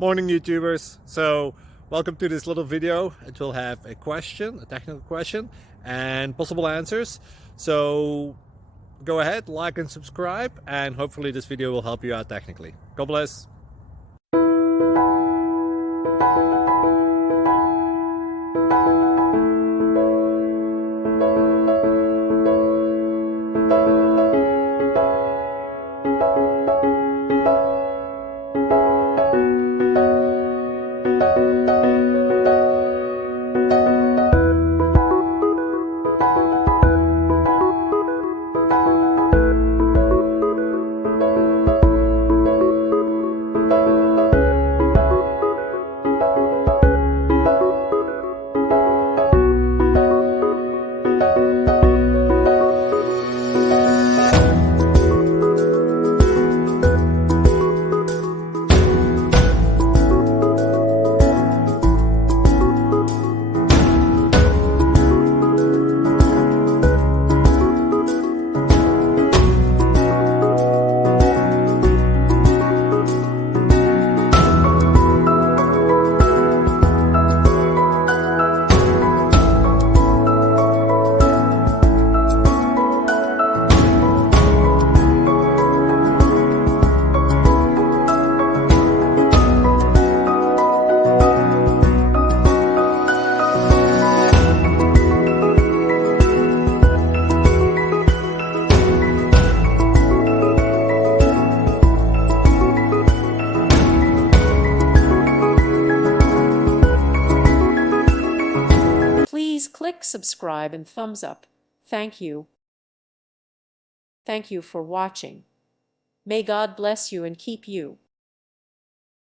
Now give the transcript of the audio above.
Morning YouTubers. So welcome to this little video. It will have a question, a technical question, and possible answers. So go ahead, like and subscribe, and hopefully this video will help you out technically. God bless. Please click subscribe and thumbs up. Thank you. Thank you for watching. May God bless you and keep you.